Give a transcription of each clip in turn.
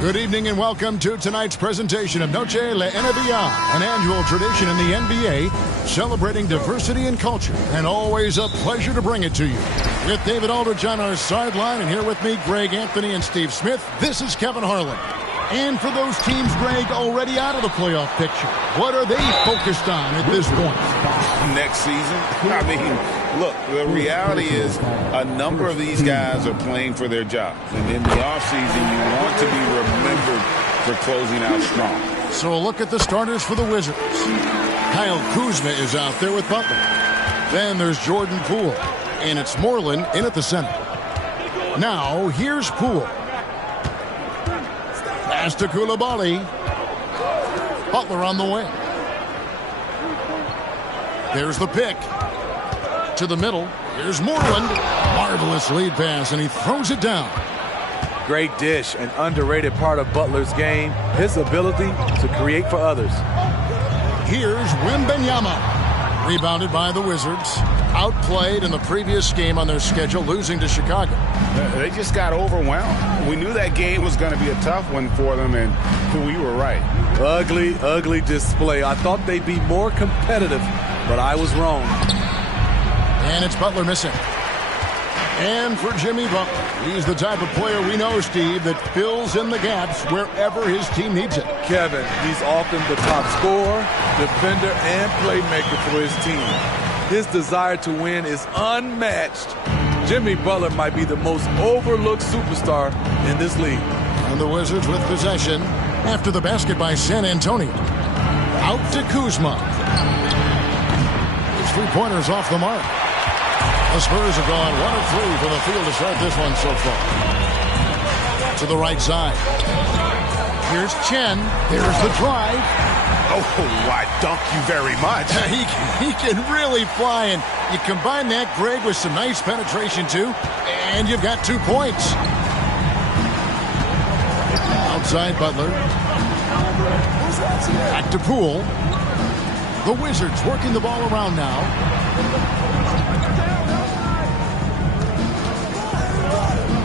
Good evening and welcome to tonight's presentation of Noche La NBA, an annual tradition in the NBA celebrating diversity and culture, and always a pleasure to bring it to you. With David Aldridge on our sideline, and here with me, Greg Anthony and Steve Smith, this is Kevin Harlan. And for those teams, Greg, already out of the playoff picture, what are they focused on at this point? Next season? I mean, look, the reality is a number of these guys are playing for their jobs. And in the offseason, you want to be remembered for closing out strong. So a look at the starters for the Wizards. Kyle Kuzma is out there with Butler. Then there's Jordan Poole. And it's Moreland in at the center. Now, here's Poole. Pass to Coulibaly. Butler on the wing. There's the pick. To the middle. Here's Moreland. Marvelous lead pass, and he throws it down. Great dish, an underrated part of Butler's game. His ability to create for others. Here's Wembanyama. Rebounded by the Wizards. Outplayed in the previous game on their schedule, losing to Chicago. They just got overwhelmed. We knew that game was going to be a tough one for them, and we were right. Ugly, ugly display. I thought they'd be more competitive, but I was wrong. And it's Butler missing. And for Jimmy Butler, he's the type of player we know, Steve, that fills in the gaps wherever his team needs it. Kevin, he's often the top scorer, defender, and playmaker for his team. His desire to win is unmatched. Jimmy Butler might be the most overlooked superstar in this league. And the Wizards with possession after the basket by San Antonio. Out to Kuzma. His three-pointers off the mark. The Spurs have gone 1 of 3 from the field to start this one so far. To the right side. Here's Chen. There's the drive. Oh, I dunk you very much. He can really fly, and you combine that, Greg, with some nice penetration, too, and you've got 2 points. Outside Butler. Back to Poole. The Wizards working the ball around now.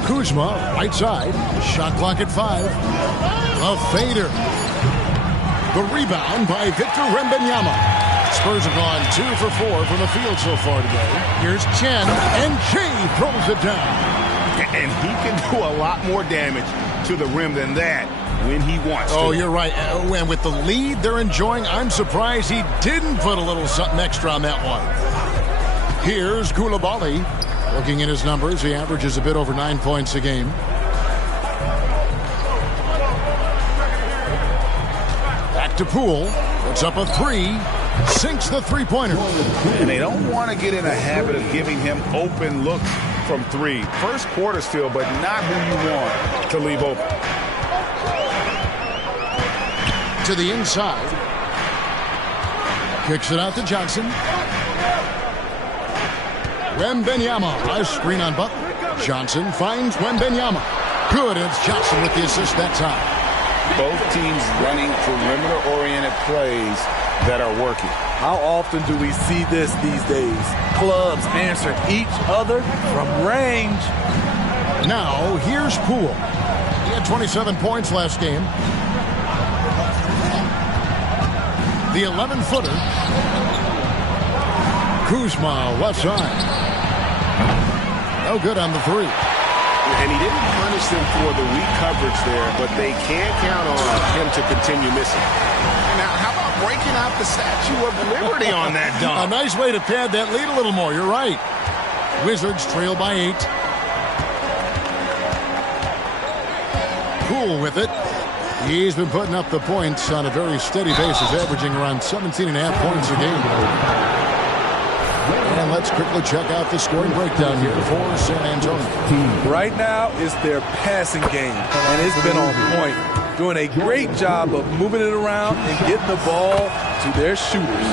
Kuzma, right side. Shot clock at 5. A fader. The rebound by Victor Wembanyama. Spurs have gone 2 for 4 from the field so far today. Here's Chen, and Shea throws it down. And he can do a lot more damage to the rim than that when he wants to. Oh, you're right. And with the lead they're enjoying, I'm surprised he didn't put a little something extra on that one. Here's Coulibaly. Looking at his numbers, he averages a bit over 9 points a game. To Poole, puts up a 3, sinks the three-pointer. And they don't want to get in a habit of giving him open looks from 3. First quarter still, but not who you want to leave open. To the inside. Kicks it out to Johnson. Wembanyama, a screen on Butler. Johnson finds Wembanyama. Good, and it's Johnson with the assist that time. Both teams running perimeter-oriented plays that are working. How often do we see this these days? Clubs answer each other from range. Now, here's Poole. He had 27 points last game. The 11-footer. Kuzma, left side. No good on the 3. And he didn't punish them for the weak coverage there, but they can't count on him to continue missing. Now, how about breaking out the Statue of Liberty on that dunk? A nice way to pad that lead a little more. You're right. Wizards trail by 8. Poole with it. He's been putting up the points on a very steady basis, averaging around 17.5 points a game. And let's quickly check out the scoring breakdown here for San Antonio. Right now is their passing game, and it's been on point. Doing a great job of moving it around and getting the ball to their shooters.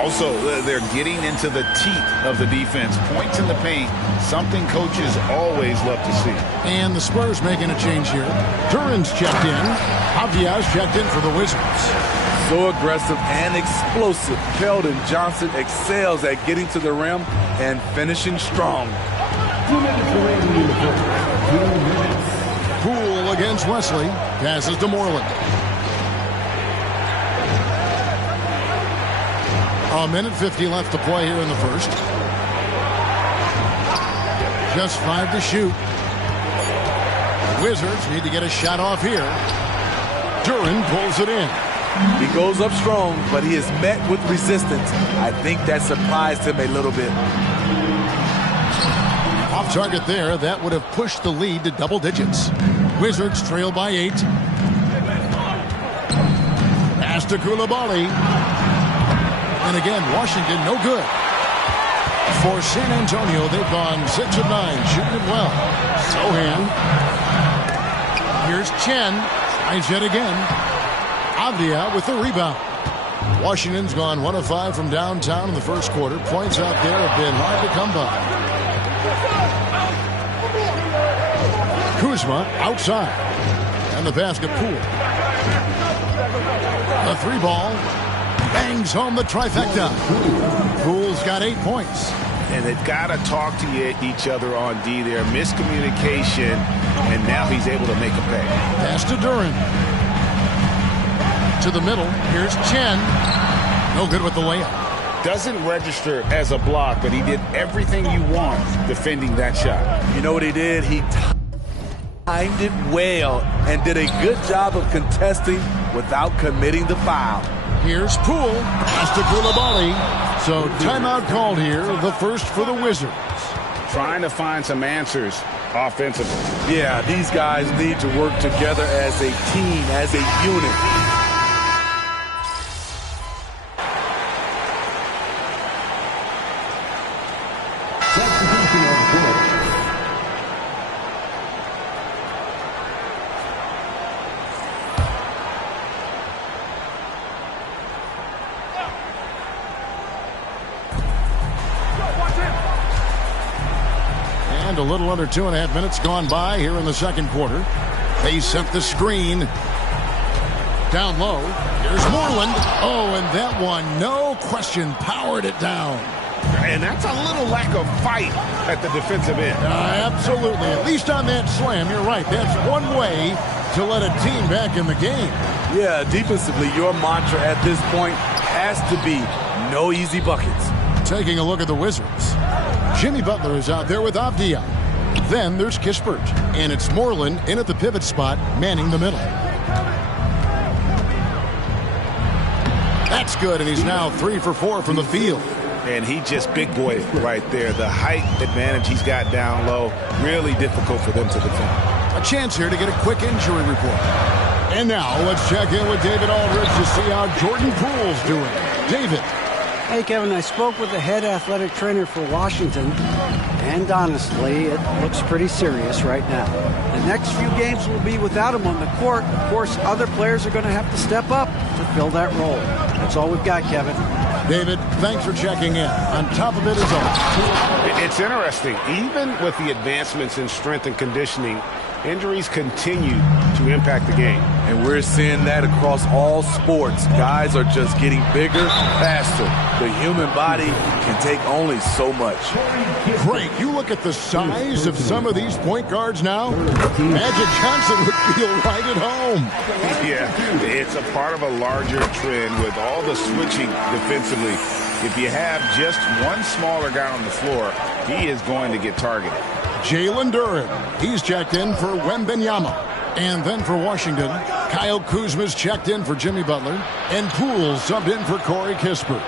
Also, they're getting into the teeth of the defense. Points in the paint, something coaches always love to see. And the Spurs making a change here. Duran's checked in. Javier checked in for the Wizards. So aggressive and explosive, Keldon Johnson excels at getting to the rim and finishing strong. Poole against Wesley. Passes to Moreland. A minute 50 left to play here in the first. Just 5 to shoot. The Wizards need to get a shot off here. Duren pulls it in. He goes up strong, but he is met with resistance. I think that surprised him a little bit. Off target there. That would have pushed the lead to double digits. Wizards trail by 8. Pass to Coulibaly. And again, Washington no good. For San Antonio, they've gone 6 of 9, shooting it well. Sohan. Here's Chen. Tries yet again. Avdia with the rebound. Washington's gone 1 of 5 from downtown in the first quarter. Points out there have been hard to come by. Kuzma outside. And the basket Poole. The 3 ball. Bangs home the trifecta. Poole's got 8 points. And they've got to talk to each other on D there. Miscommunication, and now he's able to make a pay. Pass to Duren. To the middle. Here's Chen. No good with the layup. Doesn't register as a block, but he did everything you want defending that shot. You know what he did? He timed it well and did a good job of contesting without committing the foul. Here's Poole. Pass to Coulibaly. So timeout called here, the first for the Wizards. Trying to find some answers offensively. Yeah, these guys need to work together as a team, as a unit. And a little under 2.5 minutes gone by here in the second quarter. They set the screen. Down low. Here's Moreland. Oh, and that one, no question, powered it down. And that's a little lack of fight at the defensive end. Absolutely. At least on that slam, you're right. That's one way to let a team back in the game. Yeah, defensively, your mantra at this point has to be no easy buckets. Taking a look at the Wizards. Jimmy Butler is out there with Avdia. Then there's Kispert. And it's Moreland in at the pivot spot, manning the middle. That's good, and he's now 3 for 4 from the field. And he just big boy right there. The height advantage he's got down low, really difficult for them to defend. A chance here to get a quick injury report. And now let's check in with David Aldridge to see how Jordan Poole's doing. David. Hey, Kevin, I spoke with the head athletic trainer for Washington, and honestly, it looks pretty serious right now. The next few games will be without him on the court. Of course, other players are going to have to step up to fill that role. That's all we've got, Kevin. David, thanks for checking in. On top of it is all. It's interesting. Even with the advancements in strength and conditioning, injuries continue to impact the game. And we're seeing that across all sports. Guys are just getting bigger, faster. The human body can take only so much. Great. You look at the size of some of these point guards now. Magic Johnson would feel right at home. Yeah, it's a part of a larger trend with all the switching defensively. If you have just one smaller guy on the floor, he is going to get targeted. Jalen Duren, he's checked in for Wembanyama. And then for Washington, Kyle Kuzma's checked in for Jimmy Butler. And Poole subbed in for Corey Kispert.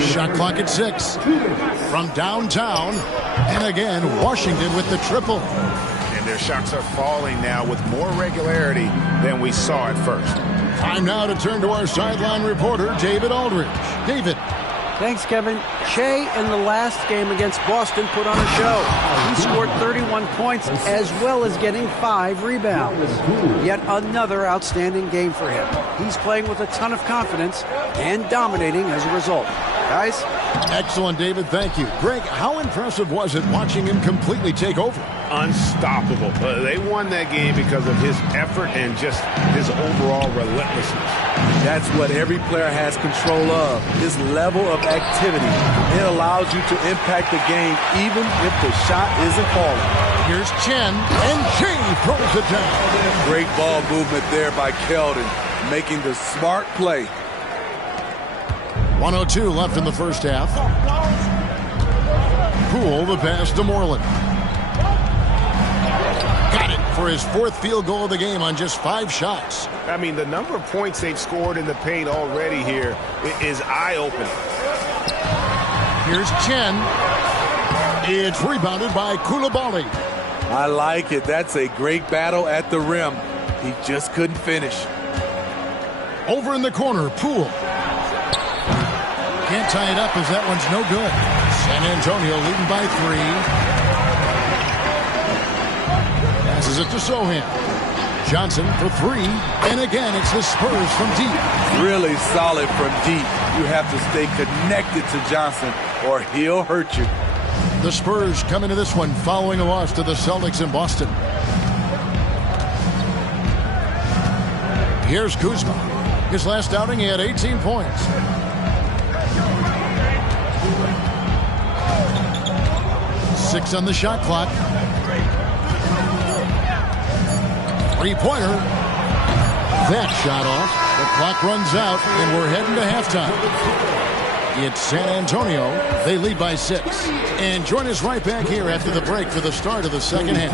Shot clock at 6. From downtown. And again, Washington with the triple. And their shots are falling now with more regularity than we saw at first. Time now to turn to our sideline reporter, David Aldridge. David. Thanks, Kevin. Shea in the last game against Boston put on a show. He scored 31 points as well as getting 5 rebounds. Yet another outstanding game for him. He's playing with a ton of confidence and dominating as a result. Guys? Excellent, David. Thank you. Greg, how impressive was it watching him completely take over? Unstoppable. They won that game because of his effort and just his overall relentlessness. That's what every player has control of, his level of activity. It allows you to impact the game even if the shot isn't falling. Here's Chen, and Chi throws it down. Great ball movement there by Keldon, making the smart play. 1:02 left in the first half. Poole the pass to Moreland. Got it for his 4th field goal of the game on just 5 shots. I mean, the number of points they've scored in the paint already here is eye-opening. Here's Chen. It's rebounded by Coulibaly. I like it. That's a great battle at the rim. He just couldn't finish. Over in the corner, Poole. Can't tie it up as that one's no good. San Antonio leading by 3. Passes it to Sohan. Johnson for 3. And again, it's the Spurs from deep. Really solid from deep. You have to stay connected to Johnson or he'll hurt you. The Spurs come into this one following a loss to the Celtics in Boston. Here's Kuzma. His last outing, he had 18 points. Six on the shot clock. Three-pointer. That shot off. The clock runs out, and we're heading to halftime. It's San Antonio. They lead by 6. And join us right back here after the break for the start of the second half.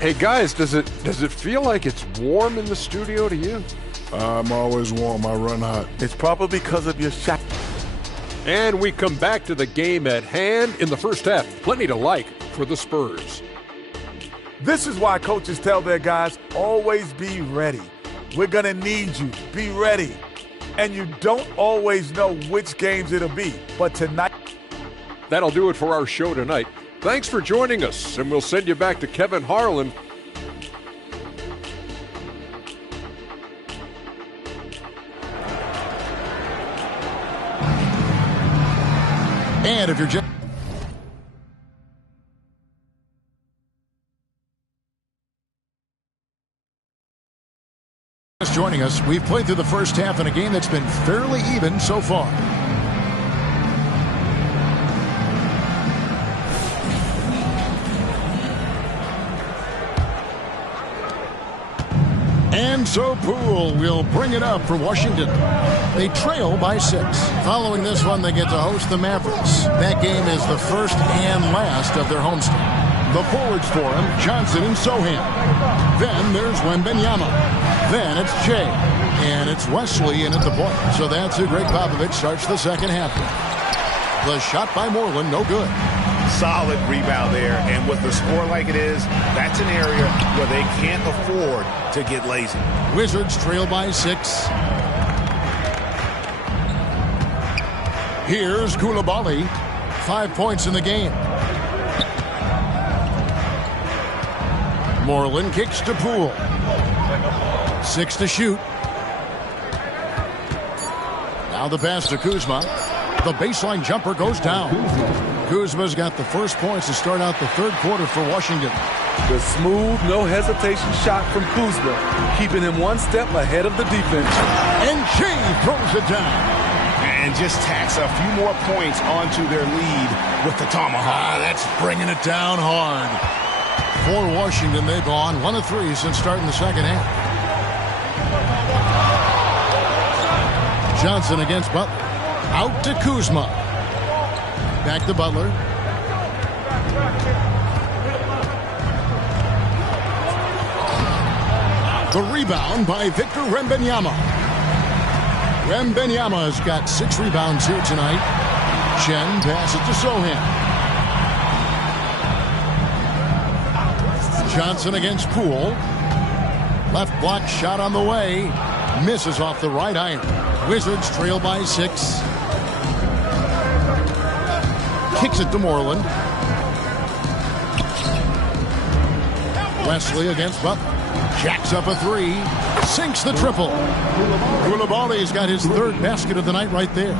Hey guys, does it feel like it's warm in the studio to you? I'm always warm. I run hot. It's probably because of your shot. And we come back to the game at hand in the first half. Plenty to like for the Spurs. This is why coaches tell their guys, always be ready. We're going to need you. Be ready. And you don't always know which games it'll be. But tonight... That'll do it for our show tonight. Thanks for joining us, and we'll send you back to Kevin Harlan. And if you're just joining us, we've played through the first half in a game that's been fairly even so far. And so Poole will bring it up for Washington. They trail by 6. Following this one, they get to host the Mavericks. That game is the first and last of their homestand. The forwards for him, Johnson and Sohan. Then there's Wembanyama. Then it's Jay. And it's Wesley in at the point. So that's who Greg Popovich starts the second half with. The shot by Moreland, no good. Solid rebound there, and with the score like it is, that's an area where they can't afford to get lazy. Wizards trail by 6. Here's Coulibaly. 5 points in the game. Moreland kicks to Poole. 6 to shoot. Now the pass to Kuzma. The baseline jumper goes down. Kuzma's got the first points to start out the third quarter for Washington. The smooth, no hesitation shot from Kuzma, keeping him one step ahead of the defense. And Chi throws it down. And just tacks a few more points onto their lead with the tomahawk. That's bringing it down hard. For Washington, they've gone 1 of 3 since starting the second half. Johnson against Butler. Out to Kuzma. Back to Butler. The rebound by Victor Wembanyama. Wembanyama has got 6 rebounds here tonight. Chen passes it to Sohan. Johnson against Poole. Left block shot on the way. Misses off the right iron. Wizards trail by 6. Kicks it to Moreland. Wesley against Butler. Jacks up a three. Sinks the triple. Koulibaly's got his third basket of the night right there.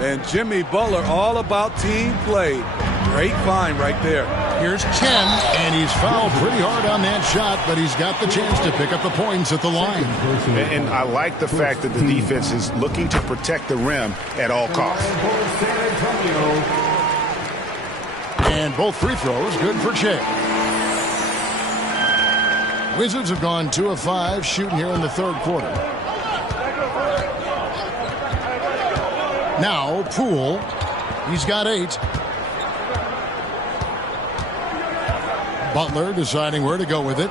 And Jimmy Butler all about team play. Great find right there. Here's Chen, and he's fouled pretty hard on that shot, but he's got the chance to pick up the points at the line. And I like the fact that the defense is looking to protect the rim at all costs. And both free throws good for Che. Wizards have gone 2 of 5 shooting here in the third quarter. Now, Poole. He's got 8. Butler deciding where to go with it.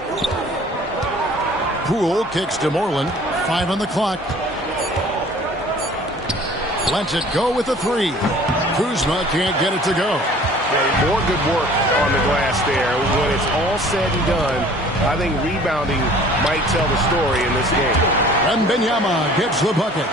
Poole kicks to Moreland. 5 on the clock. Lets it go with a 3. Kuzma can't get it to go. More good work on the glass there. When it's all said and done, I think rebounding might tell the story in this game. Wembanyama gets the bucket.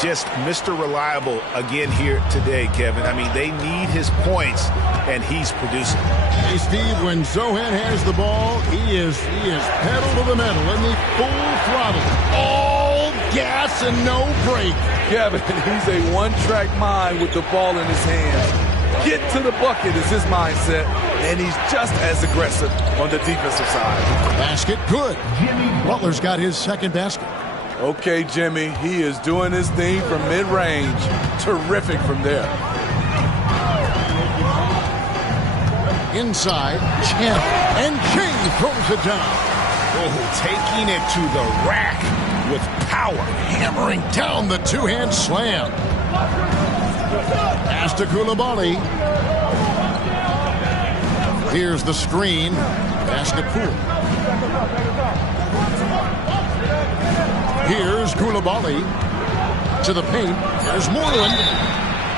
Just Mr. Reliable again here today, Kevin. I mean, they need his points, and he's producing. Hey, Steve, when Zohan has the ball, he is pedal to the metal, and he full throttle. All gas and no break. Kevin, he's a one-track mind with the ball in his hands. Get to the bucket is his mindset, and he's just as aggressive on the defensive side. Basket good. Butler's got his second basket. Okay, Jimmy, he is doing his thing from mid-range. Terrific from there. Inside, Chen, and King throws it down. Oh, taking it to the rack with power. Hammering down the two-hand slam. Pass to Koulibaly. Here's the screen. Pass to Poole. Here's Koulibaly to the paint. There's Moreland.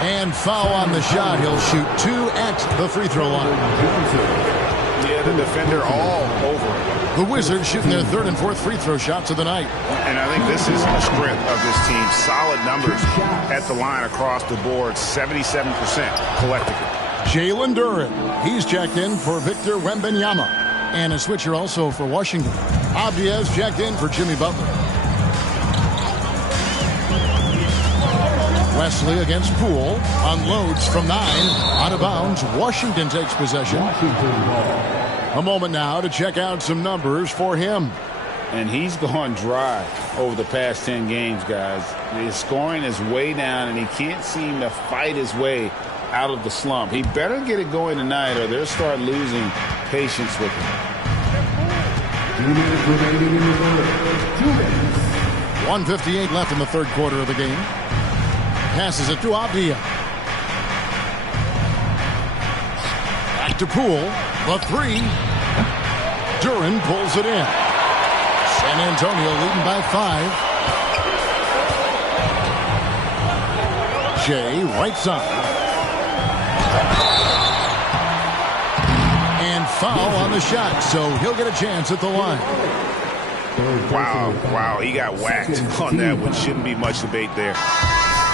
And foul on the shot. He'll shoot 2 at the free throw line. Yeah, the defender all over it. The Wizards shooting their third and fourth free throw shots of the night. And I think this is the strength of this team. Solid numbers at the line across the board. 77% collectively. Jalen Duren. He's checked in for Victor Wembanyama. And a switcher also for Washington. Abdias checked in for Jimmy Butler. Wesley against Poole. Unloads from 9. Out of bounds. Washington takes possession. A moment now to check out some numbers for him. And he's gone dry over the past 10 games, guys. His scoring is way down, and he can't seem to fight his way out of the slump. He better get it going tonight, or they'll start losing patience with him. 1:58 left in the third quarter of the game. Passes it to Abdia. Back to Poole. The 3. Duren pulls it in. San Antonio leading by 5. Jay, right side. And foul on the shot, so he'll get a chance at the line. Wow, he got whacked on that one. Shouldn't be much debate there.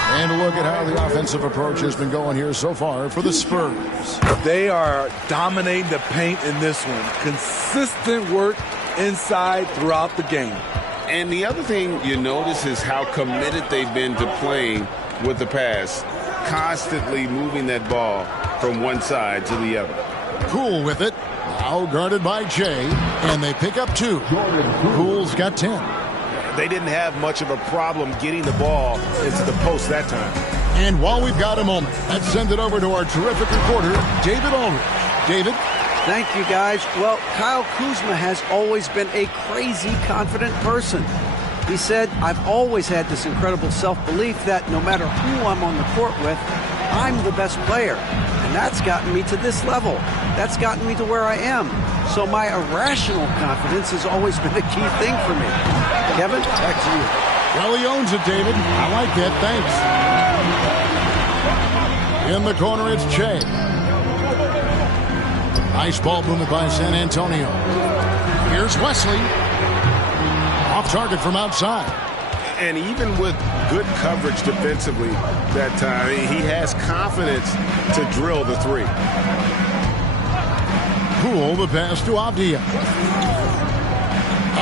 And look at how the offensive approach has been going here so far for the Spurs. They are dominating the paint in this one. Consistent work inside throughout the game. And the other thing you notice is how committed they've been to playing with the pass. Constantly moving that ball from one side to the other. Poole with it. Now guarded by Jay. And they pick up 2. Poole's got 10. They didn't have much of a problem getting the ball into the post that time. And while we've got a moment, let's send it over to our terrific reporter, David Aldridge. David? Thank you, guys. Well, Kyle Kuzma has always been a crazy confident person. He said, I've always had this incredible self-belief that no matter who I'm on the court with, I'm the best player. And that's gotten me to this level. That's gotten me to where I am. So my irrational confidence has always been a key thing for me. Kevin, back to you. Well, he owns it, David. I like that. Thanks. In the corner, it's Che. Nice ball movement by San Antonio. Here's Wesley. Off target from outside. And even with good coverage defensively that time, he has confidence to drill the 3. Poole, the pass to Abdia.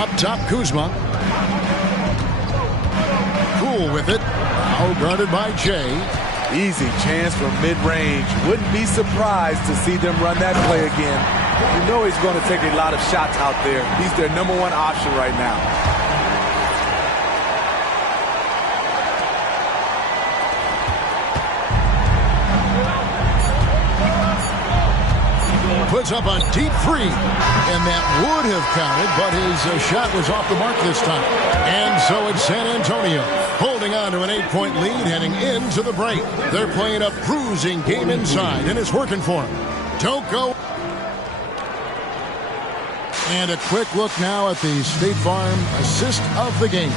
Up top, Kuzma. Cool with it. Now guarded by Jay. Easy chance from mid-range. Wouldn't be surprised to see them run that play again. You know he's going to take a lot of shots out there. He's their number one option right now. Puts up a deep three, and that would have counted, but his shot was off the mark this time. And so it's San Antonio holding on to an 8-point lead heading into the break. They're playing a bruising game inside, and it's working for them. Don't go. And a quick look now at the State Farm assist of the game.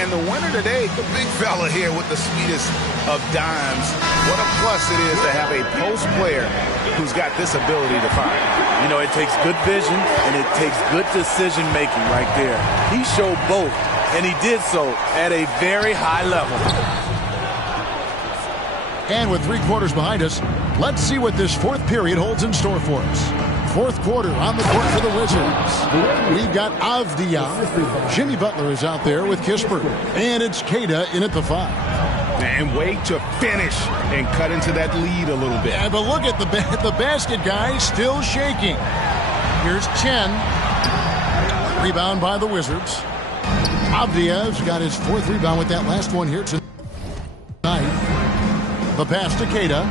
And the winner today, the big fella here with the sweetest of dimes. What a plus it is to have a post player who's got this ability to fire. You know, it takes good vision and it takes good decision making right there. He showed both, and he did so at a very high level. And with 3 quarters behind us, let's see what this fourth period holds in store for us. Fourth quarter on the court for the Wizards. We've got Avdia. Jimmy Butler is out there with Kispert. And it's Queta in at the 5. And wait to finish and cut into that lead a little bit. Yeah, but look at the basket, guys, still shaking. Here's Chen. Rebound by the Wizards. Avdia's got his 4th rebound with that last one here tonight. The pass to Queta.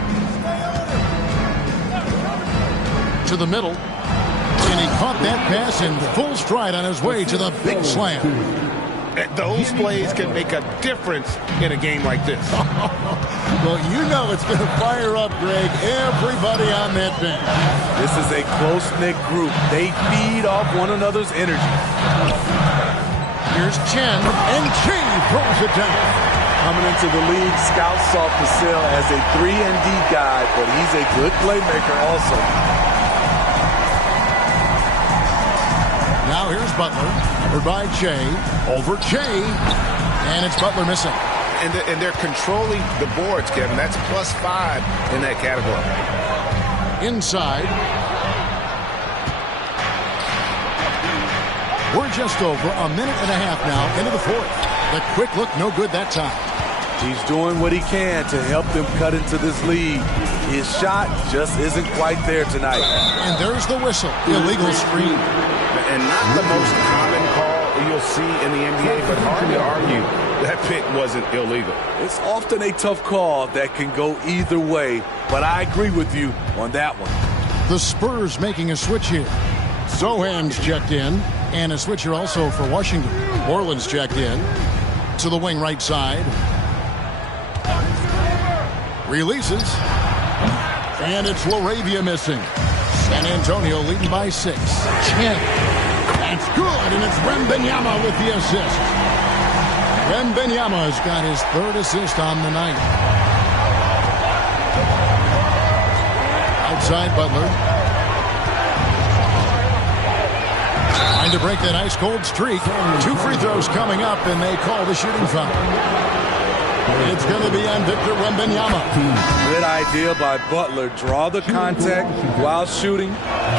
To the middle, and he caught that pass in full stride on his way to the big slam. Those plays can make a difference in a game like this. Well, you know it's going to fire up, Greg, everybody on that bench. This is a close-knit group. They feed off one another's energy. Here's Chen, and Chi throws it down. Coming into the league, scouts saw Pascal as a 3-and-D guy, but he's a good playmaker also. Now here's Butler, covered by Jay, over Jay, and it's Butler missing. And they're controlling the boards, Kevin. That's +5 in that category. Inside. We're just over a minute and a half now into the 4th. The quick look, no good that time. He's doing what he can to help them cut into this lead. His shot just isn't quite there tonight. And there's the whistle, illegal screen. And not the most common call you'll see in the NBA, but hard to argue that pick wasn't illegal. It's often a tough call that can go either way, but I agree with you on that one. The Spurs making a switch here. Sohan's checked in, and a switch here also for Washington. Orland's checked in to the wing right side. Releases, and it's LaRavia missing. San Antonio leading by 6. Chen. That's good, and it's Wembanyama with the assist. Wembanyama has got his 3rd assist on the night. Outside Butler. Trying to break that ice-cold streak. 2 free throws coming up, and they call the shooting foul. It's going to be on Victor Wembanyama. Good idea by Butler. Draw the contact while shooting.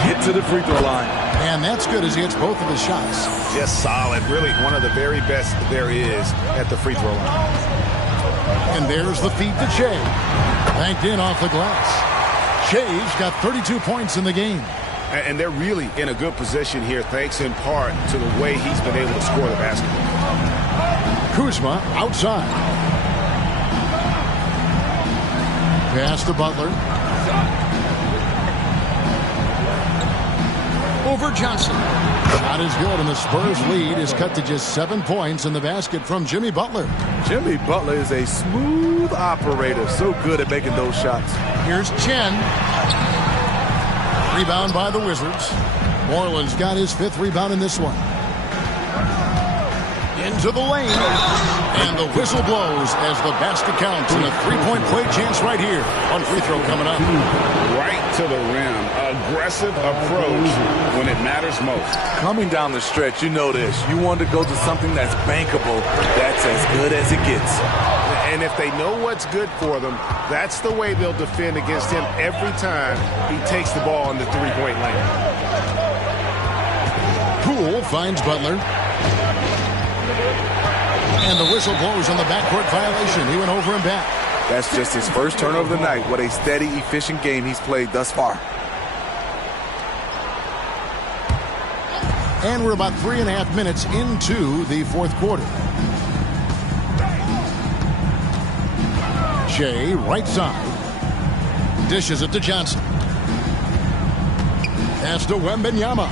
Get to the free throw line. And that's good as he hits both of his shots. Just solid. Really one of the very best there is at the free throw line. And there's the feed to Che. Banked in off the glass. Che's got 32 points in the game. And they're really in a good position here, thanks in part to the way he's been able to score the basketball. Kuzma outside. Pass to Butler. Over Johnson. Shot is good, and the Spurs lead is cut to just 7 points in the basket from Jimmy Butler. Jimmy Butler is a smooth operator, so good at making those shots. Here's Chen. Rebound by the Wizards. Orland's got his 5th rebound in this one. Into the lane. And the whistle blows as the basket counts, and a 3-point play chance right here. One free throw coming up. Right to the rim. Aggressive approach when it matters most. Coming down the stretch, you know this. You want to go to something that's bankable. That's as good as it gets. And if they know what's good for them, that's the way they'll defend against him every time he takes the ball in the 3-point lane. Poole finds Butler. And the whistle blows on the backcourt violation. He went over and back. That's just his first turnover of the night. What a steady, efficient game he's played thus far. And we're about 3.5 minutes into the fourth quarter. Shea, right side. Dishes it to Johnson. Pass to Wembanyama.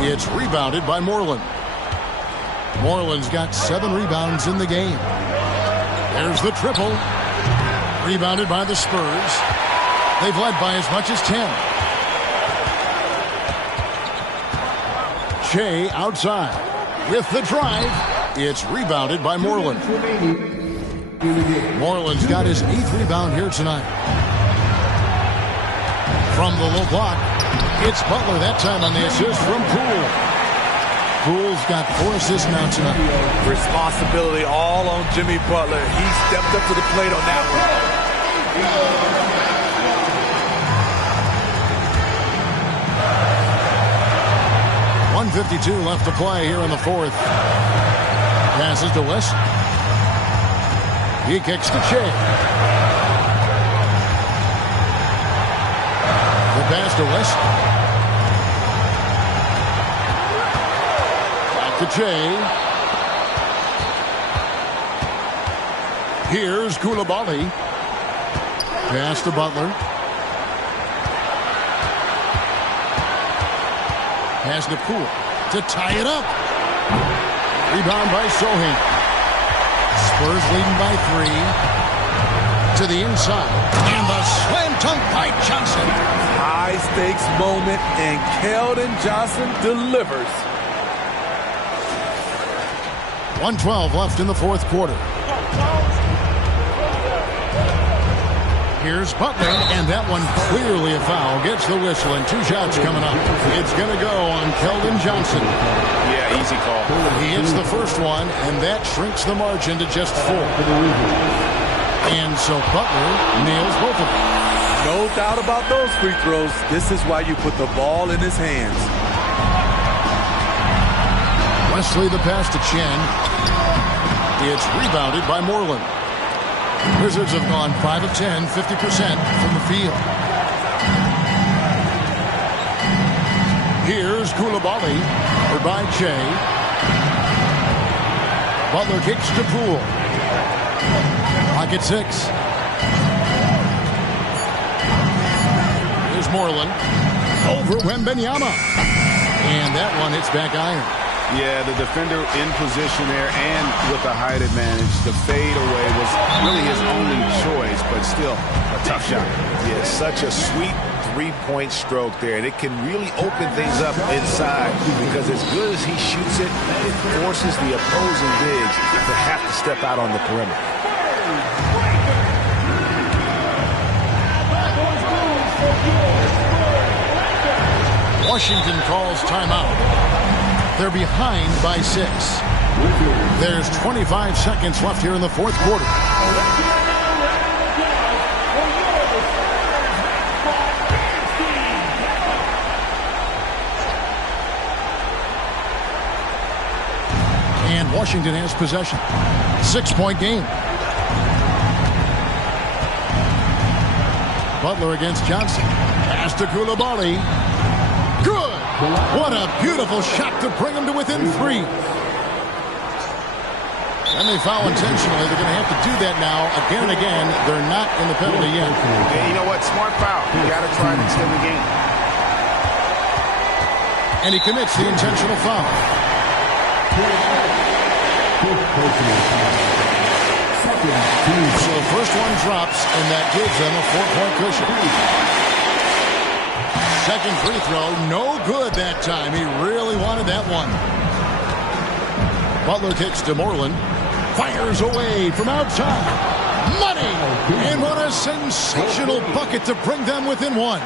It's rebounded by Moreland. Moreland's got 7 rebounds in the game. There's the triple. Rebounded by the Spurs. They've led by as much as 10. Shea outside with the drive. It's rebounded by Moreland. Moreland's got his 8th rebound here tonight. From the low block, it's Butler that time on the assist from Poole. Poole's got 4 assists now tonight. Responsibility all on Jimmy Butler. He stepped up to the plate on that one. 1:52 left to play here in the fourth. Passes to West. He kicks to Shea. The pass to West. Back to Shea. Here's Coulibaly. Pass to Butler. Pass to Poole to tie it up. Rebound by Sohan. Spurs leading by 3. To the inside. And the slam dunk by Johnson. high stakes moment, and Keldon Johnson delivers. 1:12 left in the fourth quarter. Here's Butler, and that one clearly a foul. Gets the whistle, and 2 shots coming up. It's going to go on Keldon Johnson. Yeah, easy call. He hits the first one, and that shrinks the margin to just 4. And so Butler nails both of them. No doubt about those free throws. This is why you put the ball in his hands. Wesley the pass to Chen. It's rebounded by Moreland. Wizards have gone 5 of 10, 50% from the field. Here's Coulibaly, or by Shea. Butler kicks to Poole. Pocket 6. Here's Moreland. Over Wembanyama. And that one hits back iron. Yeah, the defender in position there and with the height advantage. The fade away was really his only choice, but still a tough shot. Yeah, such a sweet three-point stroke there, and it can really open things up inside because as good as he shoots it, it forces the opposing bigs to have to step out on the perimeter. Washington calls timeout. They're behind by 6. There's 25 seconds left here in the fourth quarter. And Washington has possession. 6-point game. Butler against Johnson. Pass to Coulibaly. Good! What a beautiful shot to bring him to within 3. And they foul intentionally. They're going to have to do that now again and again. They're not in the penalty yet. Yeah, you know what? Smart foul. You got to try and extend the game. And he commits the intentional foul. So the first one drops, and that gives them a 4-point cushion. Second free throw, no good that time. He really wanted that one. Butler kicks to Moreland. Fires away from outside. Money! And what a sensational bucket to bring them within 1.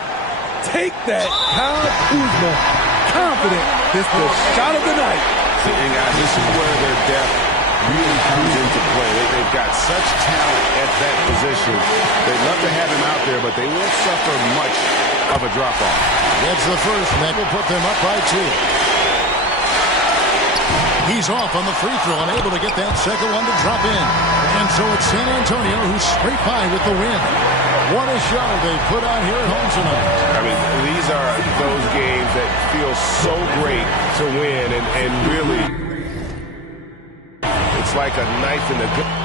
Take that, Kyle Kuzma. Confident. This is the shot of the night. And guys, this is where their depth really comes into play. They've got such talent at that position. They'd love to have him out there, but they won't suffer much of a drop-off. That's the first, and that will put them up by 2. He's off on the free throw and able to get that second one to drop in. And so it's San Antonio who's scrape by with the win. What a show they put on here at home tonight. I mean, these are those games that feel so great to win, and really, it's like a knife in the gut.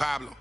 Pablo.